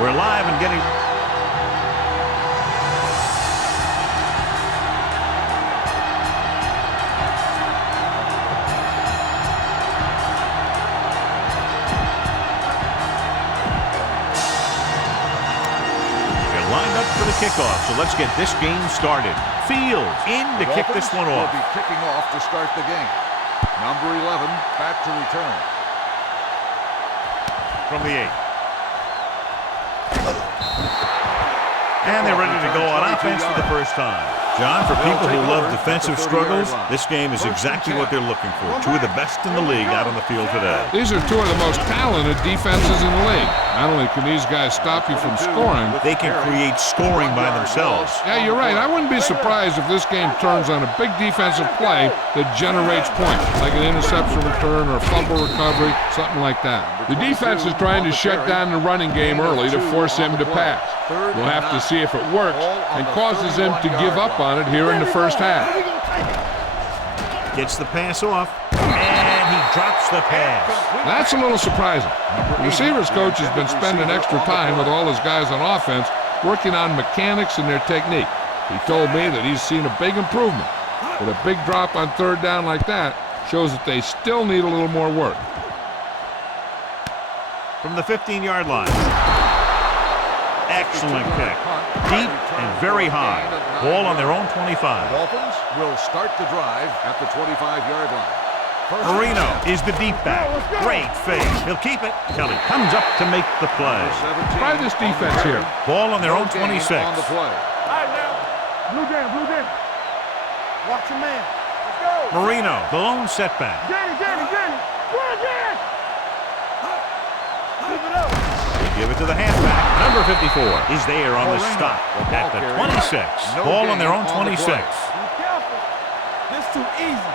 We're live and getting... They're lined up for the kickoff, so let's get this game started. Fields in to kick this one off. Will be kicking off to start the game. Number 11 back to return. From the 8. And they're ready to go on offense for the first time. John, for people who love defensive struggles, this game is exactly what they're looking for. Two of the best in the league out on the field today. These are two of the most talented defenses in the league. Not only can these guys stop you from scoring, they can create scoring by themselves. Yeah, you're right. I wouldn't be surprised if this game turns on a big defensive play that generates points, like an interception return or a fumble recovery, something like that. The defense is trying to shut down the running game early to force him to pass. We'll have to see if it works and causes him to give up on it here in the first half. Gets the pass off, and he drops the pass. That's a little surprising. The receivers coach has been spending extra time with all his guys on offense working on mechanics and their technique. He told me that he's seen a big improvement, but a big drop on third down like that shows that they still need a little more work. From the 15-yard line. Excellent kick. Deep and very high. Ball on their own 25. Dolphins will start the drive at the 25-yard line. Marino is the deep back. Great fake. He'll keep it. Kelly comes up to make the play. Try this defense here. Ball on their own 26. On the play. Blue jam, blue jam. Watch your man. Let's go. Marino, the lone setback. Danny. Run, Dan. Keep it up. Give it to the halfback. Number 54 is there on the stop at the 26. Ball on their own 26. Be careful. This too easy.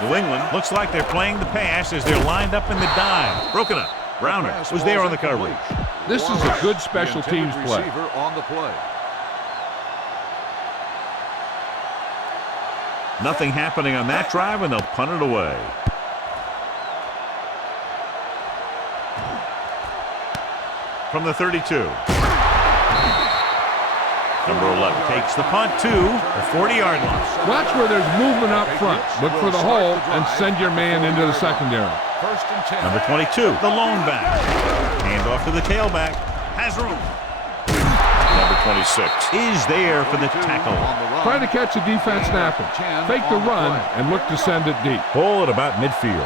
New England looks like they're playing the pass as they're lined up in the dime. Broken up. Browner was there on the coverage. This is a good special teams play. On the play. Nothing happening on that drive, and they'll punt it away. From the 32. Number 11 takes the punt to the 40-yard line. Watch where there's movement up front. Look for the hole and send your man into the secondary. Number 22, the lone back. Hand off to the tailback. Has room. Number 26 is there for the tackle. Try to catch the defense snapping. Fake the run and look to send it deep. Ball at about midfield.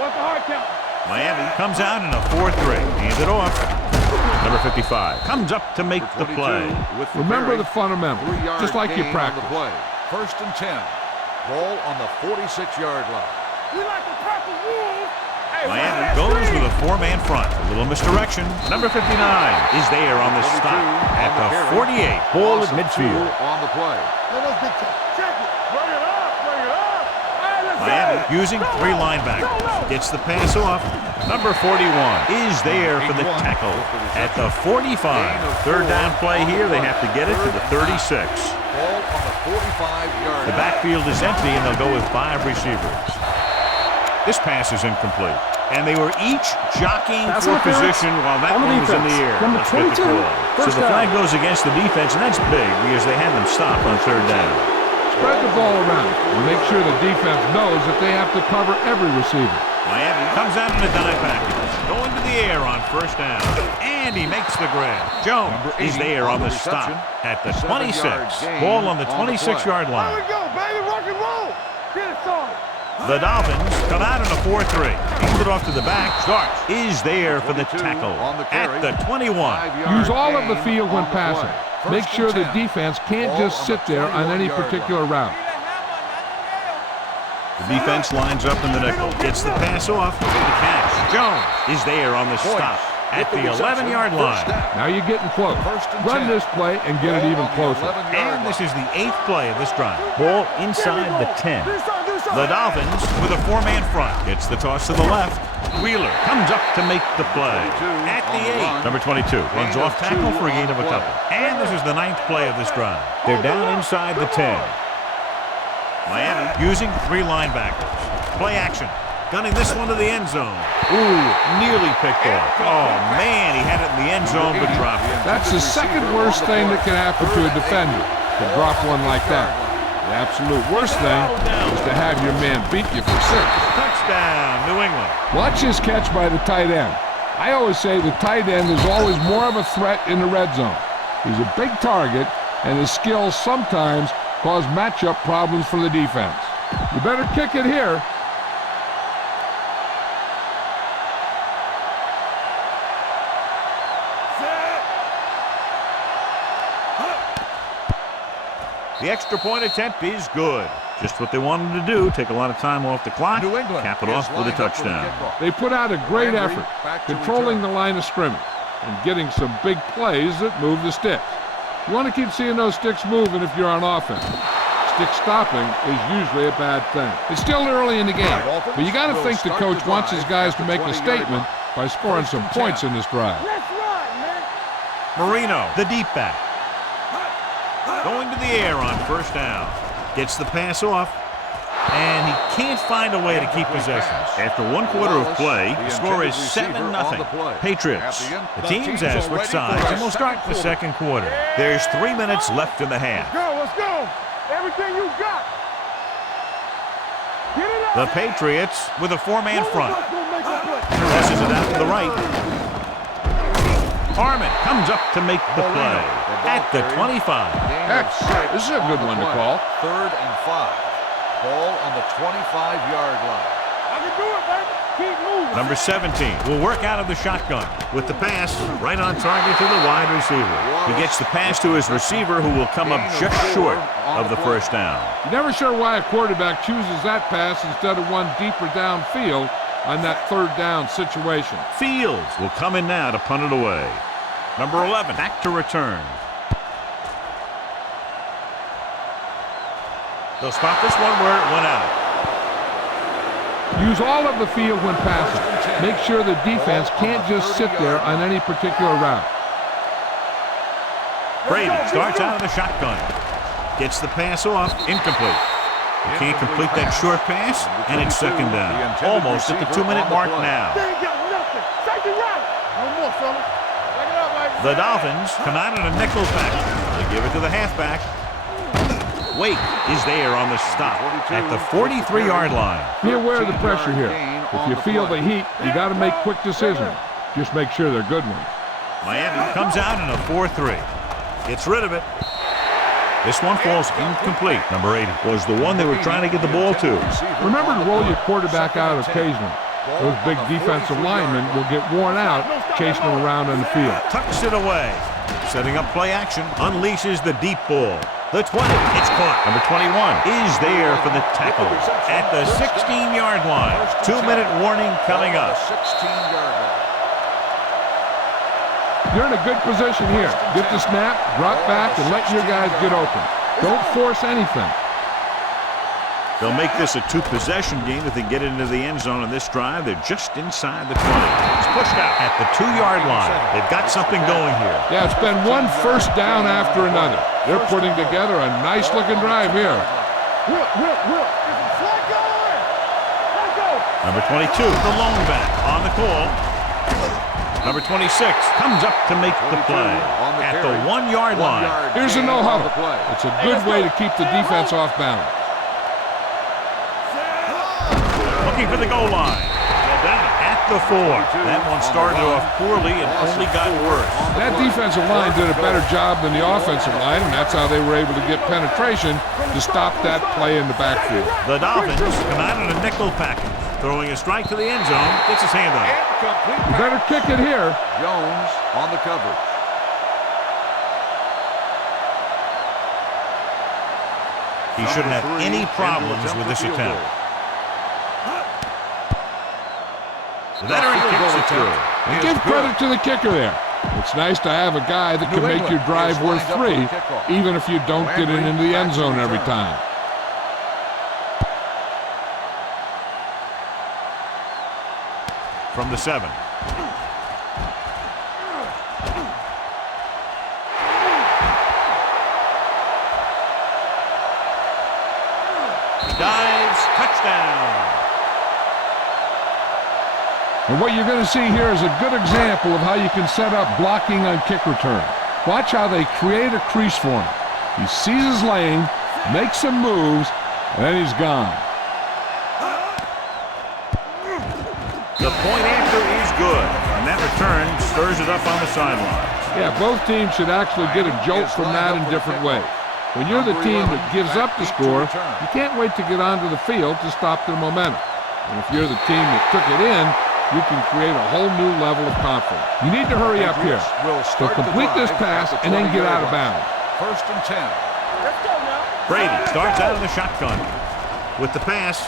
What's the hard count? Miami comes out in a 4-3. Hand it off. Number 55 comes up to make the play. Remember the fundamentals, just like you practice. First and 10. Ball on the 46-yard line. We like the purple wolves. Miami goes with a four-man front. A little misdirection. Number 59 is there on the stop at the 48. Ball at midfield. On the play. Let us check it. Bring it up. Miami using three linebackers. Gets the pass off. Number 41 is there for the tackle at the 45. Third down play here. They have to get it to the 36. Ball on the 45-yard. The backfield is empty, and they'll go with 5 receivers. This pass is incomplete. And they were each jockeying for position while that one was in the air. Let's get the call. So the flag goes against the defense, and that's big because they had them stop on third down. Spread the ball around and make sure the defense knows that they have to cover every receiver. Miami comes out in a dime package, going to the air on first down, and he makes the grab. Jones is there on the stop at the 26. Ball on the 26-yard line. There we go, baby. Rock and roll. Get it started. The Dolphins come out in a 4-3. Hands it off to the back. Starks is there for the tackle at the 21. Use all of the field when passing. Make sure the defense can't just sit there on any particular route. The defense lines up in the nickel. Gets the pass off. The catch. Jones is there on the stop at the 11-yard line. Now you're getting close. Run this play and get it even closer. And this is the 8th play of this drive. Ball inside the 10. The Dolphins with a four-man front. Gets the toss to the left. Wheeler comes up to make the play at the 8. Number 22 runs off tackle for a gain of a couple. And this is the 9th play of this drive. They're down inside the 10. Miami using 3 linebackers. Play action. Gunning this one to the end zone. Ooh, nearly picked off. Oh, man, he had it in the end zone but dropped it. That's the second worst thing that can happen to a defender, to drop one like that. The absolute worst thing is to have your man beat you for 6. Touchdown, New England. Watch this catch by the tight end. I always say the tight end is always more of a threat in the red zone. He's a big target, and his skills sometimes cause matchup problems for the defense. You better kick it here. The extra point attempt is good. Just what they wanted to do, take a lot of time off the clock, New England cap it off with a touchdown. They put out a great effort, controlling the line of scrimmage and getting some big plays that move the sticks. You want to keep seeing those sticks moving if you're on offense. Stick stopping is usually a bad thing. It's still early in the game, but you got to think the coach wants his guys to make a statement by scoring some points in this drive. Let's run, man. Marino, the deep back. Going to the air on first down. Gets the pass off, and he can't find a way to keep possession. After 1 quarter of play, the score is 7-0. Patriots. The team's as switch sides, and we'll start the second quarter. There's 3 minutes left in the half. Let's go. Everything you got. Get it up. The Patriots with a 4-man front. Make a play. Passes it out to the right. Harmon comes up to make the play at the 25. Heck, this is a good one to call. 3rd and 5. Ball on the 25-yard line. I can do it, baby. Keep moving. Number 17 will work out of the shotgun with the pass right on target to the wide receiver. He gets the pass to his receiver, who will come up just short of the first down. You're never sure why a quarterback chooses that pass instead of one deeper downfield on that 3rd down situation. Fields will come in now to punt it away. Number 11 back to return. They'll spot this one where it went out. Use all of the field when passing. Make sure the defense can't just sit there on any particular route. Brady starts out of the shotgun. Gets the pass off. Incomplete. He can't complete that short pass, and it's 2nd down. Almost at the 2-minute mark now. They ain't got nothing. Take it right. No more, fella. Take it up, baby. The Dolphins come out in a nickel package. They give it to the halfback. Wake is there on the stop at the 43-yard line. Be aware of the pressure here. If you feel the heat, you got to make quick decisions. Just make sure they're good ones. Miami comes out in a 4-3. Gets rid of it. This one falls incomplete. Number 80 was the one they were trying to get the ball to. Remember to roll your quarterback out occasionally. Those big defensive linemen will get worn out chasing them around on the field. Tucks it away. Setting up play action. Unleashes the deep ball. The 20. It's caught. Number 21 is there for the tackle at the 16-yard line. 2-minute warning coming up. 16-yard line. You're in a good position here. Get the snap, drop back, and let your guys get open. Don't force anything. They'll make this a 2-possession game if they get into the end zone on this drive. They're just inside the 20. It's pushed out at the 2-yard line. They've got something going here. Yeah, it's been one first down after another. They're putting together a nice-looking drive here. Whip. Flag going. Let's go. Number 22, the lone back on the call. Number 26 comes up to make the play at the 1-yard line. Here's a no-huddle. It's a good way to keep the defense off balance. Looking for the goal line. Down at the 4. That one started off poorly and only got worse. That defensive line did a better job than the offensive line, and that's how they were able to get penetration to stop that play in the backfield. The Dolphins come out in a nickel package. Throwing a strike to the end zone. Gets his hand on it. You better kick it here. Jones on the coverage. He shouldn't have any problems with this attempt. The veteran kicks it through. And give credit to the kicker there. It's nice to have a guy that can make your drive worth 3, even if you don't get it into the end zone every time. From the 7. Dives, touchdown. And what you're going to see here is a good example of how you can set up blocking on kick return. Watch how they create a crease for him. He sees his lane, makes some moves, and then he's gone. The point after is good, and that return stirs it up on the sideline. Yeah, both teams should actually get a jolt from that in different ways. When you're the team that gives up the score, you can't wait to get onto the field to stop their momentum. And if you're the team that took it in, you can create a whole new level of confidence. You need to hurry up here. So complete this pass and then get out of bounds. 1st and 10. Let's go now. Brady starts out of the shotgun with the pass.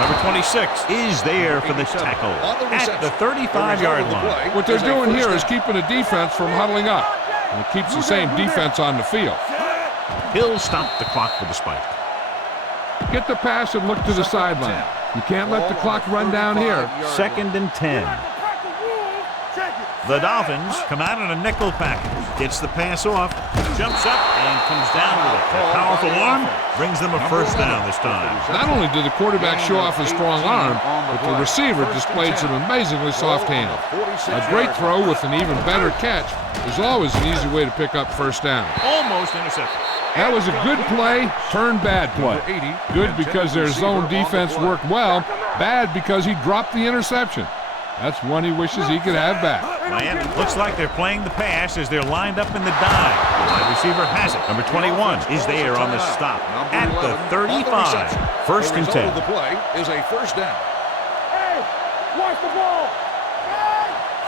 Number 26 is there for the tackle at the 35-yard line. What they're doing here is keeping the defense from huddling up. And it keeps the same defense on the field. He'll stop the clock with the spike. Get the pass and look to the sideline. You can't let the clock run down here. 2nd and 10. The Dolphins come out in a nickel package. Gets the pass off, jumps up, and comes down with it. A powerful arm brings them a first down this time. Not only did the quarterback show off his strong arm, but the receiver displayed some amazingly soft hands. A great throw with an even better catch is always an easy way to pick up first down. Almost intercepted. That was a good play, turned bad play. Good because their zone defense worked well, bad because he dropped the interception. That's one he wishes he could have back. Miami looks like they're playing the pass as they're lined up in the dive. The wide receiver has it. Number 21 is there on the stop at the 35. 1st and 10. The play is a first down. Hey, watch the ball.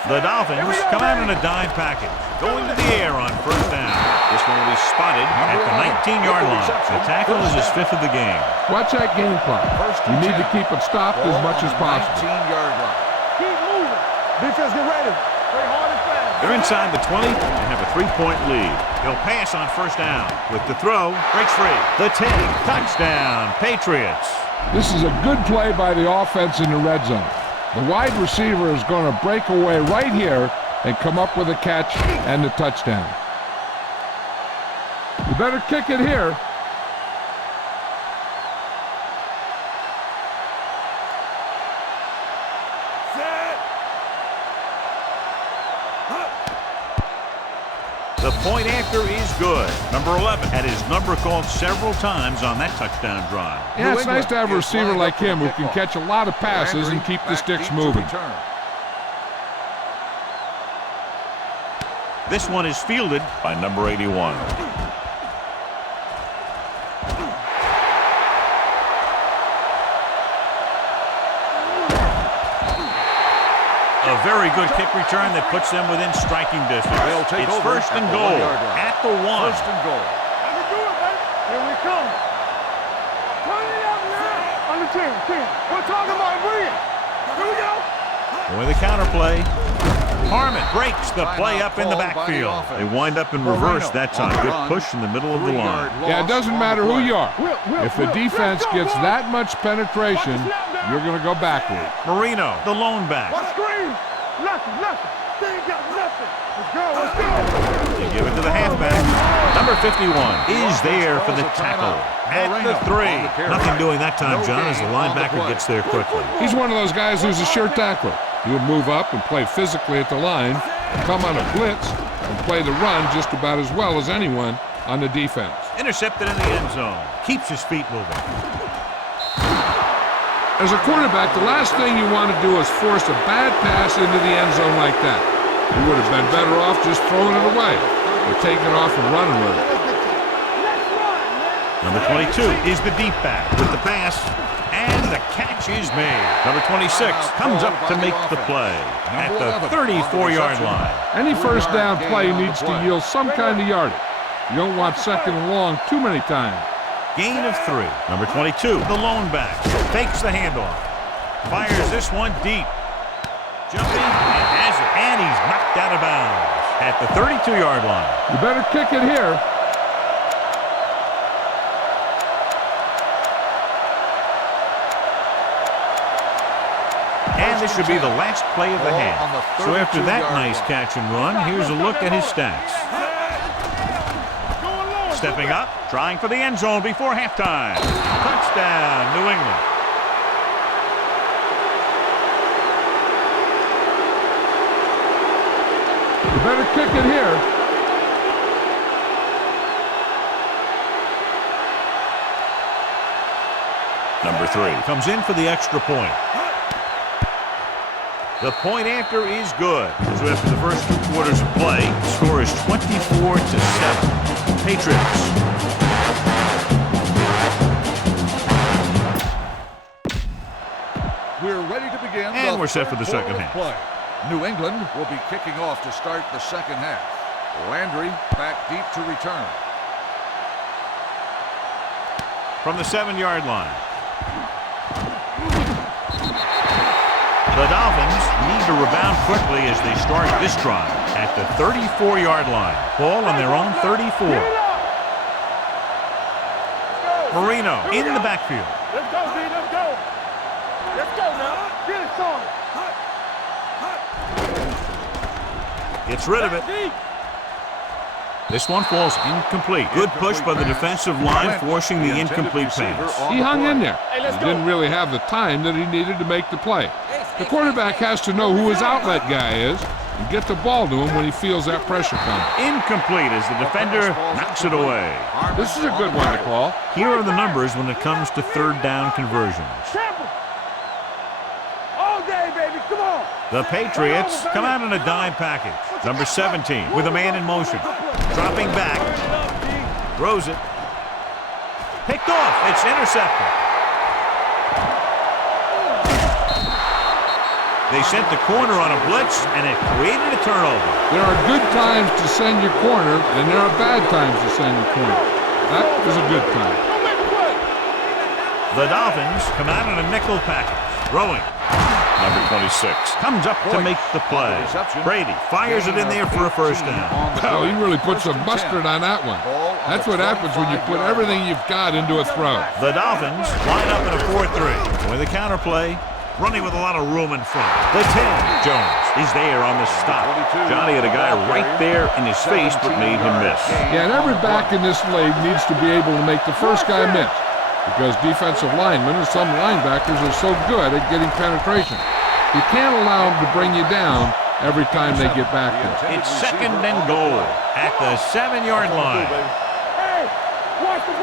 The Dolphins come out in a dime package, going to the air on first down. This one will be spotted at the 19-yard line. The tackle is his 5th of the game. Watch that game clock. You need to keep it stopped as much as possible. 19-yard line. Keep moving. Defense, get ready. Play hard and fast. They're inside the 20 and have a 3-point lead. He'll pass on first down. With the throw, breaks free. The 10, touchdown, Patriots. This is a good play by the offense in the red zone. The wide receiver is going to break away right here and come up with a catch and the touchdown. You better kick it here. The point after is good. Number 11 had his number called several times on that touchdown drive. Yeah, it's nice to have a receiver like him who can catch a lot of passes and keep the sticks moving. This one is fielded by number 81. A very good kick return that puts them within striking distance. It's 1st and goal at the 1. 1st and goal. I can do it, baby. Here we come. Turn it up now. On the 10. We're talking about brilliant. Here we go. With the counter play, Harmon breaks the play up in the backfield. They wind up in reverse that time. Good push in the middle of the line. Yeah, it doesn't matter who you are. If the defense gets that much penetration, you're going to go backward. Marino, the lone back. What screen? Nothing. They ain't got nothing. Let's go. They give it to the halfback. Number 51 is there for the tackle at the 3. Nothing doing that time, John, as the linebacker gets there quickly. He's one of those guys who's a sure tackler. He'll move up and play physically at the line, come on a blitz, and play the run just about as well as anyone on the defense. Intercepted in the end zone. Keeps his feet moving. As a quarterback, the last thing you want to do is force a bad pass into the end zone like that. You would have been better off just throwing it away or taking off and running with it. Number 22 is the deep back with the pass, and the catch is made. Number 26 comes up to make the play at the 34-yard line. Any first down play needs to yield some kind of yardage. You don't want 2nd and long too many times. Gain of 3. Number 22, the lone back, fakes the handoff. Fires this one deep. Jumping, and has it. And he's knocked out of bounds at the 32-yard line. You better kick it here. And this should be the last play of the half. So after that nice catch and run, here's a look at his stats. Stepping up, trying for the end zone before halftime. Touchdown, New England. You better kick it here. Number 3 comes in for the extra point. The point after is good. So after the first 2 quarters of play, the score is 24-7. Patriots. We're ready to begin. And we're set for the second half. Play. New England will be kicking off to start the second half. Landry back deep to return. From the 7-yard line. The Dolphins need to rebound quickly as they start this drive at the 34-yard line. Ball on their own 34. Marino in the backfield. Let's go, D. Let's go. Let's go now. Get it started. Gets rid of it. This one falls incomplete. Good push by the defensive line, forcing the incomplete pass. He hung in there. He didn't really have the time that he needed to make the play. The quarterback has to know who his outlet guy is and get the ball to him when he feels that pressure coming. Incomplete as the defender knocks it away. This is a good one to call. Here are the numbers when it comes to third down conversions. All day, baby. Come on. The Patriots come out in a dime package. Number 17 with a man in motion. Dropping back. Throws it. Picked off. It's intercepted. They sent the corner on a blitz, and it created a turnover. There are good times to send your corner, and there are bad times to send your corner. That was a good time. The Dolphins come out in a nickel package. Throwing. Number 26 comes up to make the play. Brady fires it in there for a first down. Well, he really put some mustard on that one. That's what happens when you put everything you've got into a throw. The Dolphins line up in a 4-3. With a counterplay, running with a lot of room in front. The 10, Jones, is there on the stop. Johnny had a guy right there in his face, but made him miss. Yeah, and every back in this league needs to be able to make the first guy miss, because defensive linemen and some linebackers are so good at getting penetration. You can't allow them to bring you down every time they get back there. It's second and goal at the 7-yard line.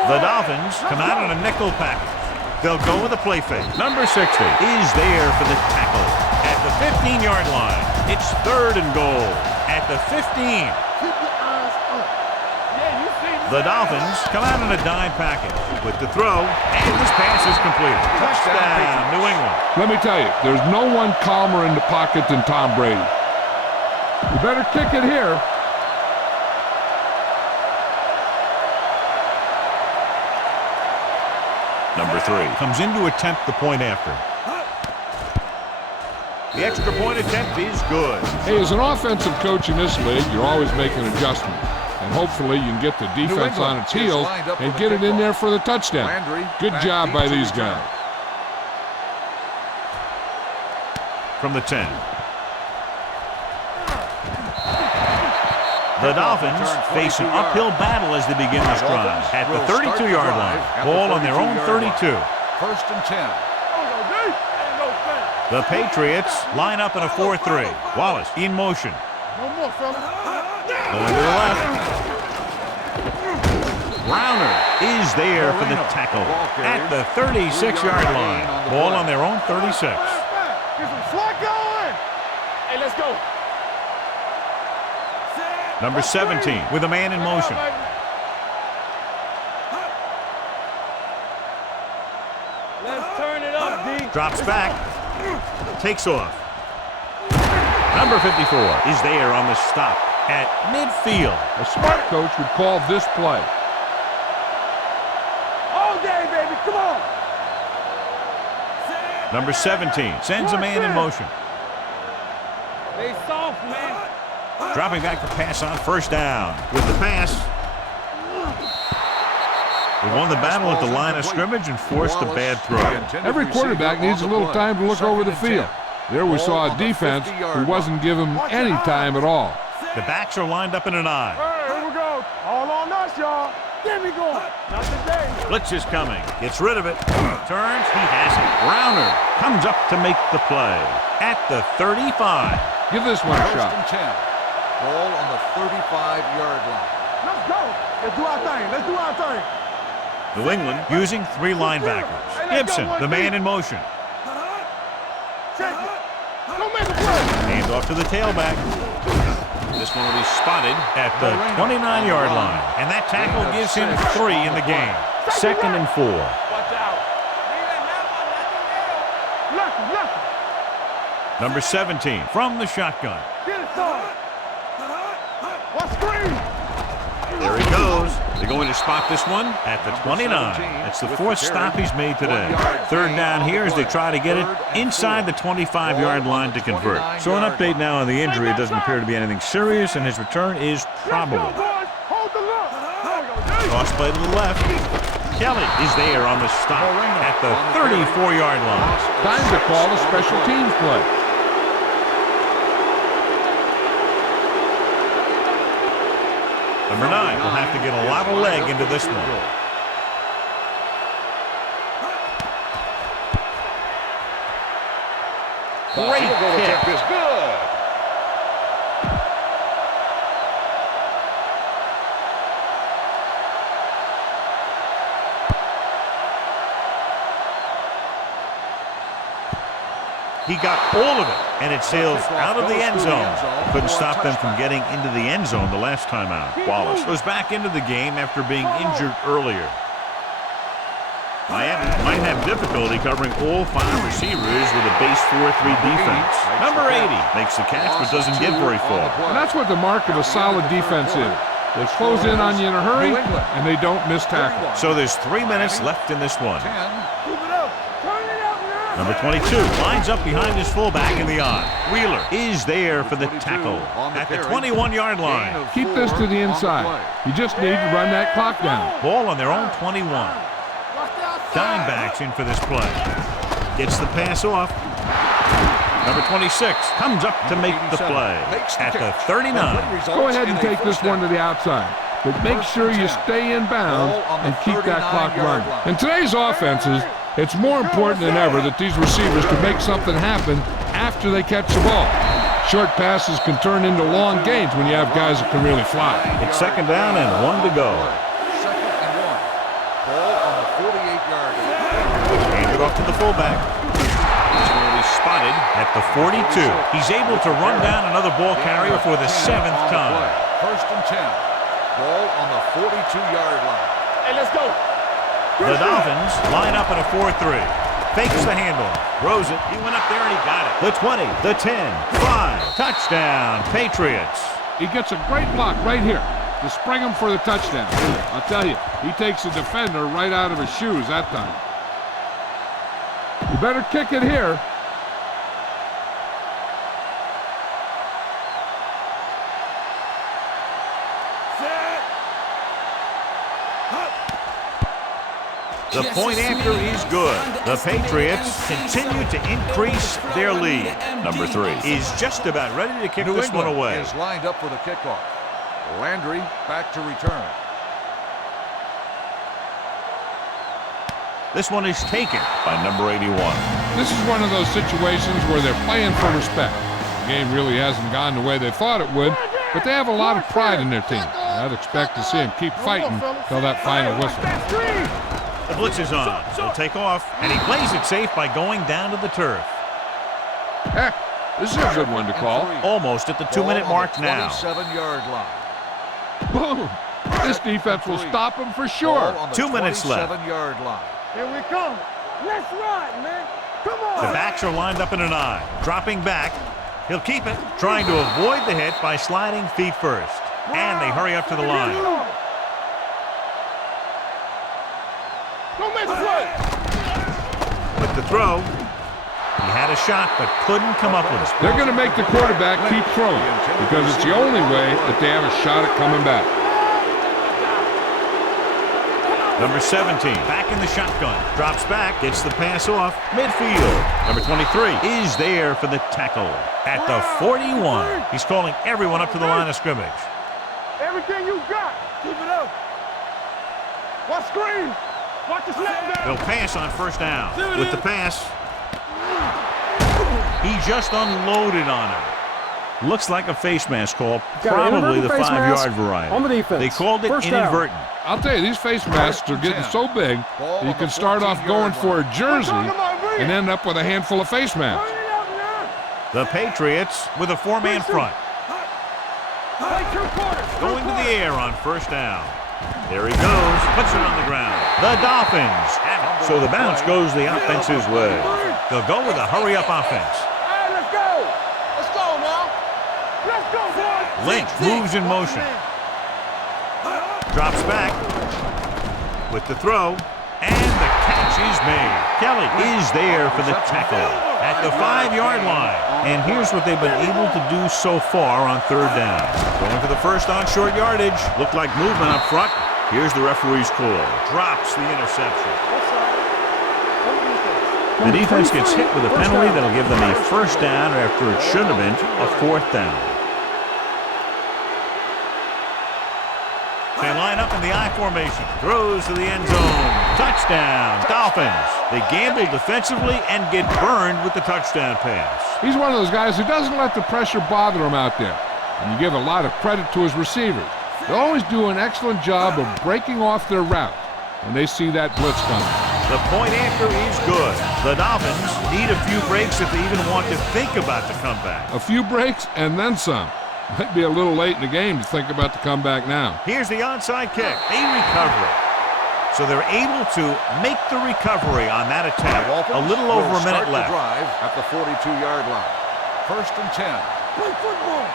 The Dolphins come out in a nickel package. They'll go with a play fake. Number 60 is there for the tackle at the 15-yard line. It's third and goal at the 15. The Dolphins come out in a dime package with the throw, and this pass is completed. Touchdown, New England. Let me tell you, there's no one calmer in the pocket than Tom Brady. You better kick it here. Number 3 comes in to attempt the point after. The extra point attempt is good. Hey, as an offensive coach in this league, you're always making adjustments. And hopefully you can get the defense on its heels and get it in there for the touchdown. Good job by these guys. From the 10. The Dolphins face an uphill battle as they begin this drive at the 32-yard line. Ball on their own 32. First and 10. The Patriots line up in a 4-3. Wallace in motion. No more, fella. Going to the left. Browner is there for the tackle at the 36-yard line. Ball on their own 36. Get some slack going. Hey, let's go. Number 17 with a man in motion. Let's turn it up, D. Drops back. Takes off. Number 54 is there on the stop at midfield. A smart coach would call this play. All day, baby. Come on. Number 17 sends a man in motion. They soft, man. Dropping back to pass on first down. With the pass, they won the battle at the line of scrimmage and forced a bad throw. Every quarterback needs a little time to look over the field. There we saw a defense who wasn't given any time at all. The backs are lined up in an eye. Hey, here we go. All on us, y'all. Get me going. Not today. Blitz is coming. Gets rid of it. Turns. He has it. Browner comes up to make the play at the 35. Give this one a First shot. and 10. Ball on the 35-yard line. Let's go. Let's do our thing. Let's do our thing. New England using 3 linebackers. Gibson, the man in motion. Check it. Don't make a play. Hand off to the tailback. This one will be spotted at the 29-yard line. And that tackle gives him 3 in the game. 2nd and 4. Watch out. Left. Number 17 from the shotgun. Get it started. What screen? There he goes. They're going to spot this one at the 29. That's the 4th stop he's made today. 3rd down here as they try to get it inside the 25-yard line to convert. So an update now on the injury. It doesn't appear to be anything serious, and his return is probable. Hold the look. Cross play to the left. Kelly is there on the stop at the 34-yard line. Time to call a special teams play. Number 9 will have to get a lot of leg into this one. Great kick. Is good. He got all of it, and it sails out of the end zone. Couldn't stop them from getting into the end zone the last time out. Wallace was back into the game after being injured earlier. Miami might have difficulty covering all 5 receivers with a base 4-3 defense. Number 80 makes the catch but doesn't get very far. And that's what the mark of a solid defense is. They close in on you in a hurry, and they don't miss tackles. So there's 3 minutes left in this one. 10. Keep it up. Turn it out now. Number 22 lines up behind his fullback in the eye. Wheeler is there for the tackle at the 21-yard line. Keep this to the inside. You just need to run that clock down. Ball on their own 21. Dimebacks in for this play. Gets the pass off. Number 26 comes up to make the play at the 39. Go ahead and take this one to the outside, but make sure you stay in bounds and keep that clock running. In today's offenses, it's more important than ever that these receivers can make something happen after they catch the ball. Short passes can turn into long gains when you have guys that can really fly. It's 2nd down and 1 to go. 2nd and 1. Ball on the 48-yard line. Hand it off to the fullback. This one will be spotted at the 42. He's able to run down another ball carrier for the 7th time. 1st and 10. Ball on the 42-yard line. Hey, let's go. The Dolphins line up in a 4-3. Fakes the handoff. Throws it. He went up there and he got it. The 20, the 10, 5. Touchdown, Patriots. He gets a great block right here to spring him for the touchdown. I'll tell you, he takes the defender right out of his shoes that time. You better kick it here. The point after is good. The Patriots continue to increase their lead. Number 3 is just about ready to kick this one away. Is lined up for the kickoff. Landry back to return. This one is taken by number 81. This is one of those situations where they're playing for respect. The game really hasn't gone the way they thought it would, but they have a lot of pride in their team. I'd expect to see them keep fighting till that final whistle. The blitz is on. He'll take off, and he plays it safe by going down to the turf. Heck, this is a good one to call. Almost at the 2-minute mark now. 27-yard line. Boom! This defense will stop him for sure. 2 minutes left. 27-yard line. Here we come. Let's ride, man. Come on. The backs are lined up in an I. Dropping back. He'll keep it, trying to avoid the hit by sliding feet first. And they hurry up to the line. Don't make a play. With the throw, he had a shot but couldn't come up with it. They're going to make the quarterback keep throwing because it's the only way that they have a shot at coming back. Number 17, back in the shotgun. Drops back, gets the pass off. Midfield. Number 23 is there for the tackle at the 41. He's calling everyone up to the line of scrimmage. Everything you got. Keep it up. Watch screen. Watch the snap down. They'll pass on 1st down. With the pass, he just unloaded on him. Looks like a face mask call, Got an probably the inadvertent face 5-yard mask variety. on the defense. They called it First down. inadvertent. I'll tell you, these face masks are getting so big that you can start off going for a jersey and end up with a handful of face masks. The Patriots with a 4-man front. Going to the air on first down. There he goes, puts it on the ground. The Dolphins have it. So the bounce goes the offense's way. They'll go with a hurry-up offense. Hey, let's go. Let's go now. Let's go, boys. Lynch moves in motion. Drops back with the throw, and the catch is made. Kelly is there for the tackle at the 5-yard line. And here's what they've been able to do so far on third down. Going for the first on short yardage. Looked like movement up front. Here's the referee's call. Drops the interception. The defense gets hit with a penalty that'll give them a first down after it should have been a 4th down. They line up in the I formation. Throws to the end zone. Touchdown, Dolphins. They gamble defensively and get burned with the touchdown pass. He's one of those guys who doesn't let the pressure bother him out there. And you give a lot of credit to his receivers. They always do an excellent job of breaking off their route when they see that blitz coming. The point after is good. The Dolphins need a few breaks if they even want to think about the comeback. A few breaks and then some. Might be a little late in the game to think about the comeback now. Here's the onside kick. A recovery. So they're able to make the recovery on that attack. A little over a minute left. Drive at the 42-yard line. 1st and 10. Play football.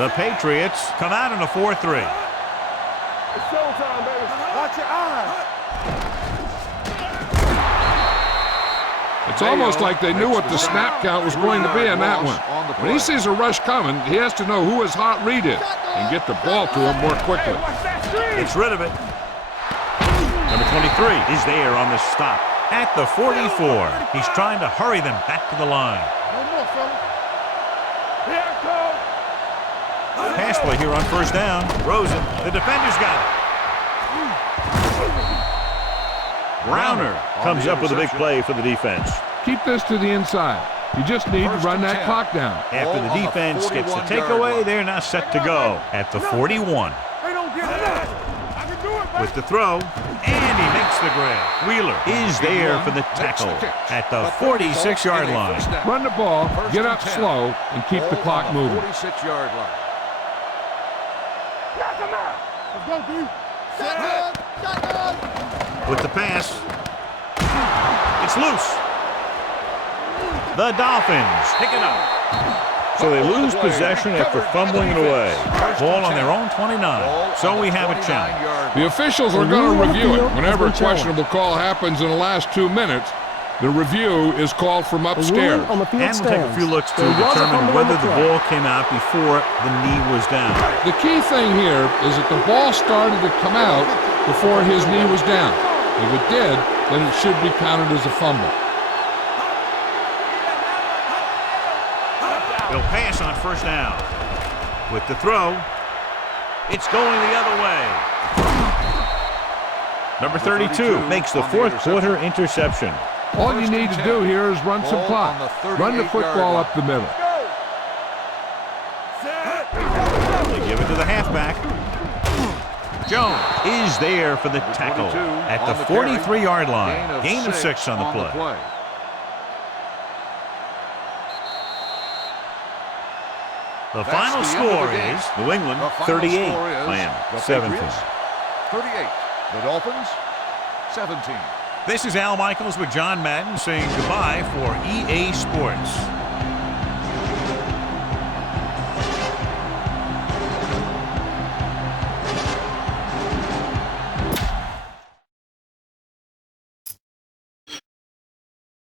The Patriots come out in a 4-3. It's showtime, baby. Watch your eyes. It's almost like they knew what the snap count was going to be on that one. When he sees a rush coming, he has to know who his hot read is and get the ball to him more quickly. Gets rid of it. Number 23 is there on the stop at the 44. He's trying to hurry them back to the line. Pass play here on first down. Rosen, the defender's got it. Browner comes up with a big play for the defense. Keep this to the inside. You just need to run that clock down. After the defense gets the takeaway, they're now set to go at the 41. With the throw, and he makes the grab. Wheeler is there for the tackle at the 46-yard line. Run the ball, get up slow, and keep the clock moving. 46-yard line. Knock him out. Let's go, D. With the pass, it's loose. The Dolphins pick it up. So they lose possession after fumbling it away. Ball on their own 29. So we have a challenge. The officials are going to review it. Whenever a questionable call happens in the last 2 minutes, the review is called from upstairs. On the field And we'll take a few looks to determine whether the ball came out before the knee was down. The key thing here is that the ball started to come out before his knee was down. If it did, then it should be counted as a fumble. They'll pass on first down. With the throw, it's going the other way. Number 32 makes the 4th quarter interception. All you need to do here is run some clock. Run the football up the middle. They give it to the halfback. Jones is there for the tackle at the 43-yard line. Gain of 6 on the play. The final score is New England 38, Miami 17. 38. The Dolphins 17. This is Al Michaels with John Madden saying goodbye for EA Sports.